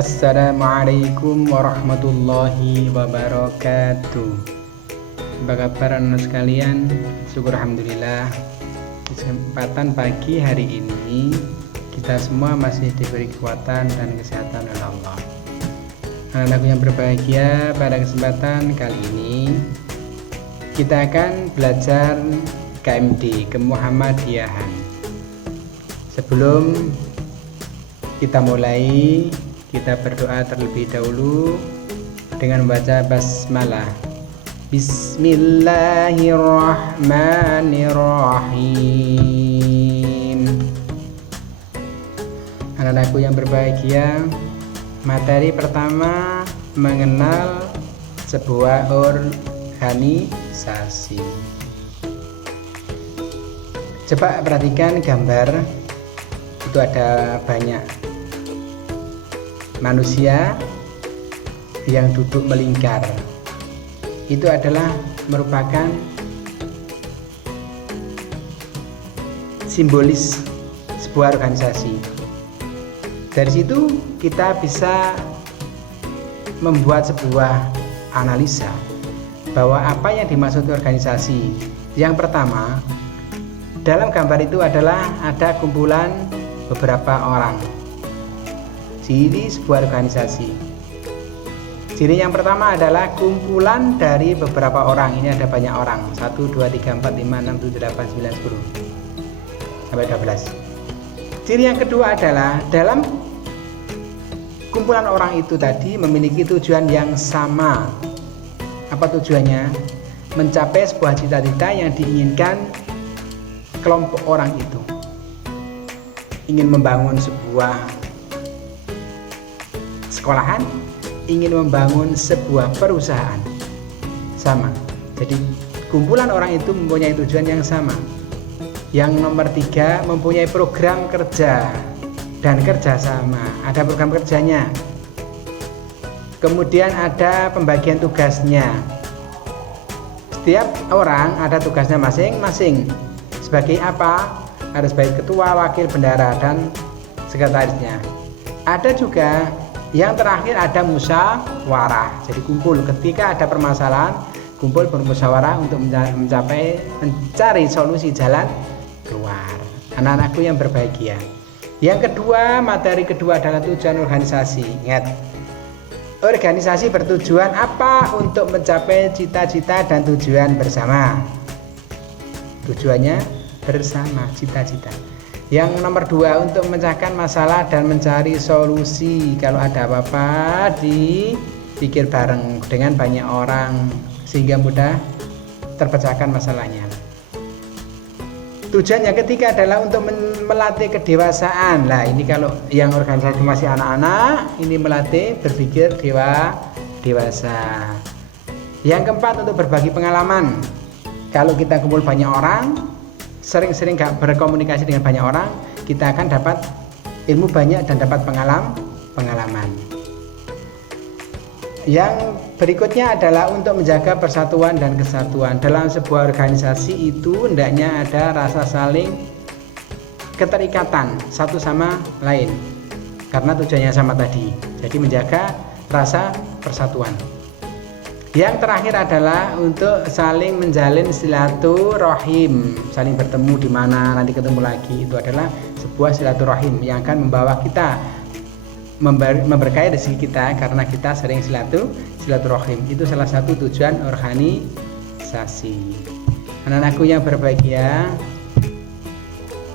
Assalamualaikum warahmatullahi wabarakatuh. Apa kabar anak sekalian? Syukur alhamdulillah. Di kesempatan pagi hari ini kita semua masih diberi kekuatan dan kesehatan oleh Allah. Anak-anakku yang berbahagia, pada kesempatan kali ini kita akan belajar KMD, Kemuhammadiyahan. Sebelum kita mulai, kita berdoa terlebih dahulu dengan membaca basmalah. Bismillahirrahmanirrahim. Anak-anakku yang berbahagia, materi pertama mengenal sebuah organisasi. Coba perhatikan gambar, itu ada banyak manusia yang duduk melingkar. Itu adalah merupakan simbolis sebuah organisasi. Dari situ kita bisa membuat sebuah analisa bahwa apa yang dimaksud organisasi. Yang pertama, dalam gambar itu adalah ada kumpulan beberapa orang. Ciri sebuah organisasi. Ciri yang pertama adalah kumpulan dari beberapa orang. Ini ada banyak orang. 1, 2, 3, 4, 5, 6, 7, 8, 9, 10 sampai 12. Ciri yang kedua adalah dalam kumpulan orang itu tadi memiliki tujuan yang sama. Apa tujuannya? Mencapai sebuah cita-cita yang diinginkan kelompok orang itu. Ingin membangun sebuah sekolahan, ingin membangun sebuah perusahaan, sama. Jadi kumpulan orang itu mempunyai tujuan yang sama. Yang nomor 3, mempunyai program kerja dan kerjasama. Ada program kerjanya, kemudian ada pembagian tugasnya. Setiap orang ada tugasnya masing-masing. Sebagai apa? Ada sebagai ketua, wakil, bendara, dan sekretarisnya. Ada juga yang terakhir ada musyawarah. Jadi kumpul ketika ada permasalahan, kumpul bermusyawarah untuk mencari solusi jalan keluar. Anak-anakku yang berbahagia. Yang kedua, materi kedua adalah tujuan organisasi. Ingat, organisasi bertujuan apa? Untuk mencapai cita-cita dan tujuan bersama. Tujuannya bersama, cita-cita. Yang nomor 2, untuk memecahkan masalah dan mencari solusi. Kalau ada apa-apa, dipikir bareng dengan banyak orang sehingga mudah terpecahkan masalahnya. Tujuan yang ketiga adalah untuk melatih kedewasaan. Nah, ini kalau yang organisasi masih anak-anak, ini melatih berpikir dewasa. Yang keempat, untuk berbagi pengalaman. Kalau kita kumpul banyak orang, sering-sering gak berkomunikasi dengan banyak orang, kita akan dapat ilmu banyak dan dapat pengalaman. Yang berikutnya adalah untuk menjaga persatuan dan kesatuan. Dalam sebuah organisasi itu hendaknya ada rasa saling keterikatan satu sama lain, karena tujuannya sama tadi. Jadi menjaga rasa persatuan. Yang terakhir adalah untuk saling menjalin silaturahim, saling bertemu di mana nanti ketemu lagi. Itu adalah sebuah silaturahim yang akan membawa kita memberkahi rezeki kita karena kita sering silaturahim. Itu salah satu tujuan organisasi. Anak-anakku yang berbahagia,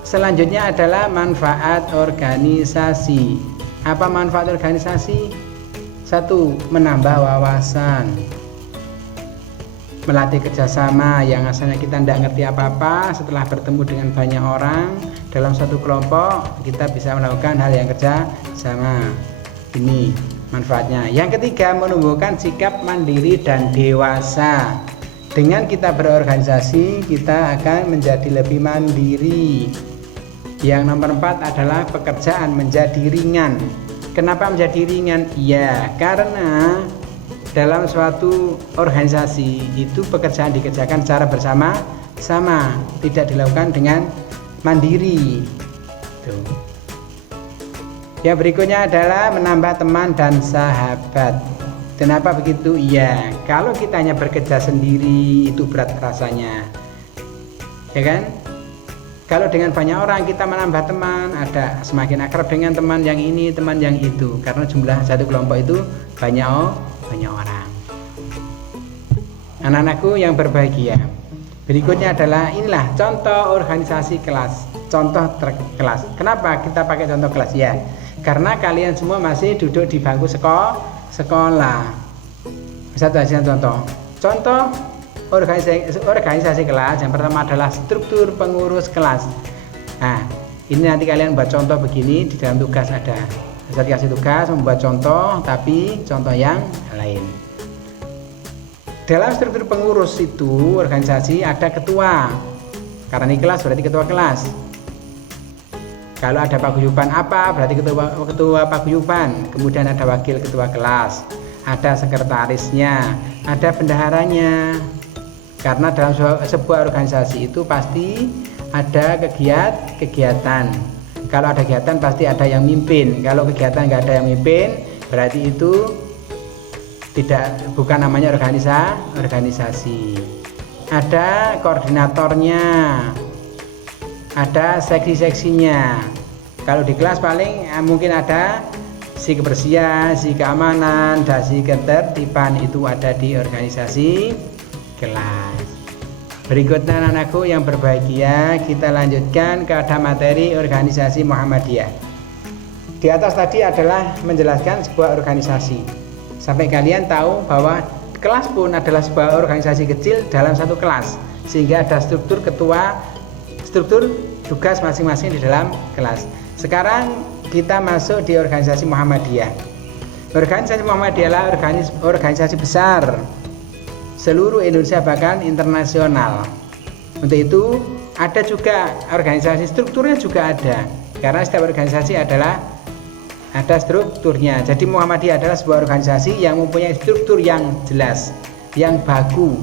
selanjutnya adalah manfaat organisasi. Apa manfaat organisasi? 1, menambah wawasan, melatih kerjasama. Yang asalnya kita tidak ngerti apa-apa, setelah bertemu dengan banyak orang dalam satu kelompok, kita bisa melakukan hal yang kerja sama. Ini manfaatnya. Yang ketiga, menumbuhkan sikap mandiri dan dewasa. Dengan kita berorganisasi, kita akan menjadi lebih mandiri. Yang nomor 4 adalah pekerjaan menjadi ringan. Kenapa menjadi ringan? Ya, karena dalam suatu organisasi itu pekerjaan dikerjakan secara bersama-sama, tidak dilakukan dengan mandiri. Tuh. Yang berikutnya adalah menambah teman dan sahabat. Kenapa begitu? Iya, kalau kita hanya bekerja sendiri itu berat rasanya, ya kan? Kalau dengan banyak orang kita menambah teman, ada semakin akrab dengan teman yang ini, teman yang itu, karena jumlah satu kelompok itu banyak orang. Anak-anakku yang berbahagia, berikutnya adalah inilah contoh organisasi kelas, contoh kelas. Kenapa kita pakai contoh kelas? Ya, karena kalian semua masih duduk di bangku sekolah. Satu aja contoh organisasi kelas. Yang pertama adalah struktur pengurus kelas. Nah, ini nanti kalian buat contoh begini, di dalam tugas ada. Saya kasih tugas membuat contoh, tapi contoh yang lain. Dalam struktur pengurus itu organisasi ada ketua. Karena ini kelas berarti ketua kelas. Kalau ada paguyuban apa berarti ketua paguyuban. Kemudian ada wakil ketua kelas, ada sekretarisnya, ada bendaharanya. Karena dalam sebuah organisasi itu pasti ada kegiatan. Kalau ada kegiatan pasti ada yang mimpin. Kalau kegiatan nggak ada yang mimpin berarti itu bukan namanya organisasi. Ada koordinatornya, ada seksi-seksinya. Kalau di kelas paling mungkin ada si kebersihan, si keamanan, dan si ketertiban, itu ada di organisasi kelas. Berikutnya anak-anakku yang berbahagia, kita lanjutkan kepada materi organisasi Muhammadiyah. Di atas tadi adalah menjelaskan sebuah organisasi. Sampai kalian tahu bahwa kelas pun adalah sebuah organisasi kecil dalam satu kelas, sehingga ada struktur ketua, struktur tugas masing-masing di dalam kelas. Sekarang kita masuk di organisasi Muhammadiyah. Organisasi Muhammadiyah adalah organisasi besar seluruh Indonesia bahkan internasional. Untuk itu ada juga organisasi, strukturnya juga ada, karena setiap organisasi ada strukturnya. Jadi Muhammadiyah adalah sebuah organisasi yang mempunyai struktur yang jelas, yang baku.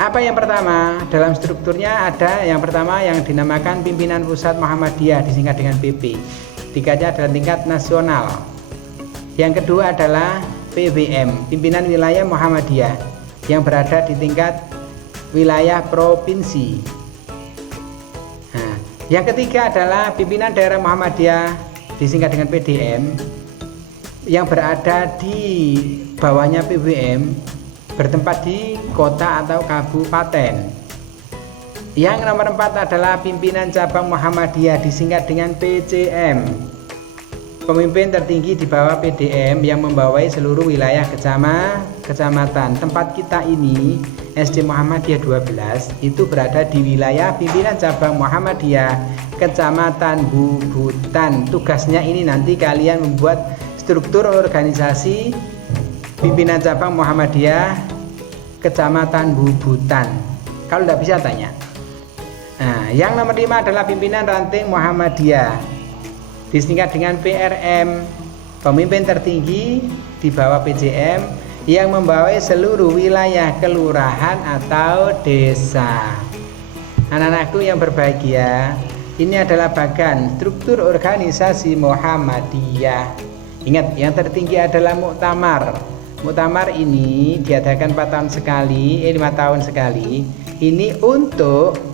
Apa yang pertama? Dalam strukturnya ada yang pertama yang dinamakan Pimpinan Pusat Muhammadiyah, disingkat dengan PP. Tingkatnya adalah tingkat nasional. Yang kedua adalah PWM, Pimpinan Wilayah Muhammadiyah, yang berada di tingkat wilayah provinsi. Yang ketiga adalah Pimpinan Daerah Muhammadiyah, disingkat dengan PDM, yang berada di bawahnya PWM, bertempat di kota atau kabupaten. Yang nomor 4 adalah Pimpinan Cabang Muhammadiyah, disingkat dengan PCM, pemimpin tertinggi di bawah PDM yang membawai seluruh wilayah kecamatan. Tempat kita ini SD Muhammadiyah 12 itu berada di wilayah Pimpinan Cabang Muhammadiyah Kecamatan Bubutan. Tugasnya ini nanti kalian membuat struktur organisasi Pimpinan Cabang Muhammadiyah Kecamatan Bubutan. Kalau tidak bisa tanya. Nah, yang nomor 5 adalah Pimpinan Ranting Muhammadiyah, disingkat dengan PRM, pemimpin tertinggi di bawah PCM yang membawai seluruh wilayah kelurahan atau desa. Anak-anakku yang berbahagia, ini adalah bagan struktur organisasi Muhammadiyah. Ingat, yang tertinggi adalah muktamar. Muktamar ini diadakan 4 tahun sekali, 5 tahun sekali. Ini untuk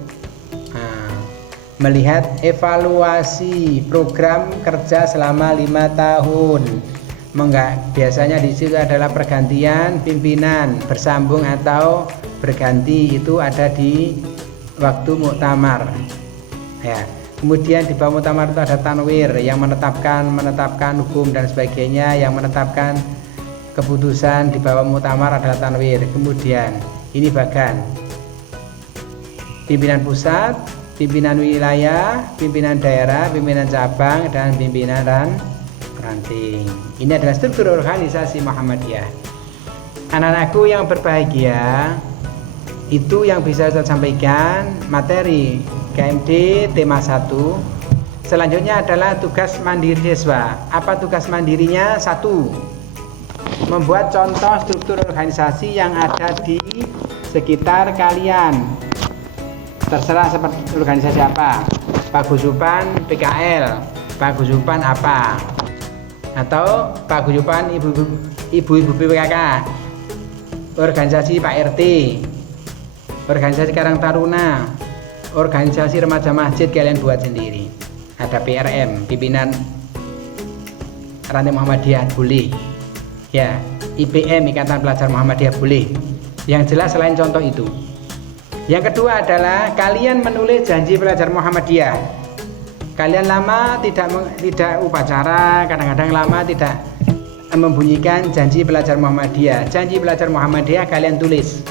melihat evaluasi program kerja selama 5 tahun. Biasanya di situ adalah pergantian pimpinan, bersambung atau berganti, itu ada di waktu muktamar. Ya. Kemudian di bawah muktamar itu ada tanwir yang menetapkan hukum dan sebagainya, yang menetapkan keputusan di bawah muktamar adalah tanwir. Kemudian ini bagan pimpinan pusat, pimpinan wilayah, pimpinan daerah, pimpinan cabang, dan pimpinan ranting. Ini adalah struktur organisasi Muhammadiyah. Anak-anakku yang berbahagia, itu yang bisa saya sampaikan materi KMD tema 1. Selanjutnya adalah tugas mandiri siswa. Apa tugas mandirinya? 1. Membuat contoh struktur organisasi yang ada di sekitar kalian. Terserah seperti organisasi apa, paguyuban, PKL, paguyuban apa, atau paguyuban ibu-ibu PKK, organisasi Pak RT, organisasi Karang Taruna, organisasi remaja masjid kalian buat sendiri. Ada PRM, pimpinan Ranting Muhammadiyah boleh, ya, IPM, Ikatan Pelajar Muhammadiyah boleh. Yang jelas selain contoh itu. Yang kedua adalah kalian menulis janji pelajar Muhammadiyah. Kalian lama tidak upacara, kadang-kadang lama tidak membunyikan janji pelajar Muhammadiyah. Janji pelajar Muhammadiyah kalian tulis.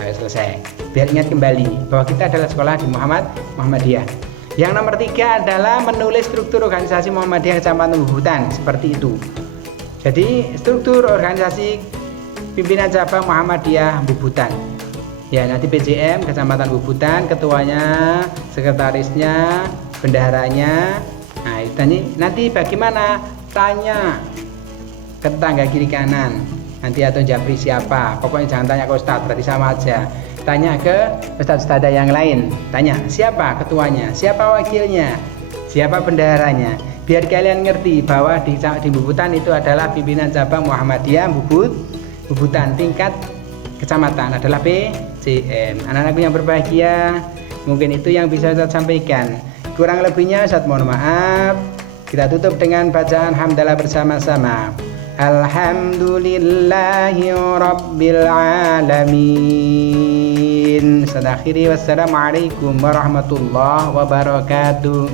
Ayo selesai. Biar ingat kembali bahwa kita adalah sekolah di Muhammadiyah. Yang nomor 3 adalah menulis struktur organisasi Muhammadiyah Kecamatan Bubutan, seperti itu. Jadi struktur organisasi pimpinan cabang Muhammadiyah Bubutan. Ya, nanti PJM Kecamatan Bubutan, ketuanya, sekretarisnya, bendaharanya. Nah, nanti bagaimana? Tanya ke tetangga kiri kanan. Nanti atau japri siapa? Pokoknya jangan tanya ke Ustadz, berarti sama aja. Tanya ke ustadz-ustadzah yang lain. Tanya siapa ketuanya, siapa wakilnya, siapa bendaharanya. Biar kalian ngerti bahwa di Bubutan itu adalah pimpinan cabang Muhammadiyah Bubutan tingkat kecamatan adalah PJM. Anak-anakku yang berbahagia, mungkin itu yang bisa saya sampaikan. Kurang lebihnya saya mohon maaf. Kita tutup dengan bacaan hamdalah bersama-sama. Alhamdulillahi Rabbil Alamin. Saya akhiri, wassalamualaikum warahmatullahi wabarakatuh.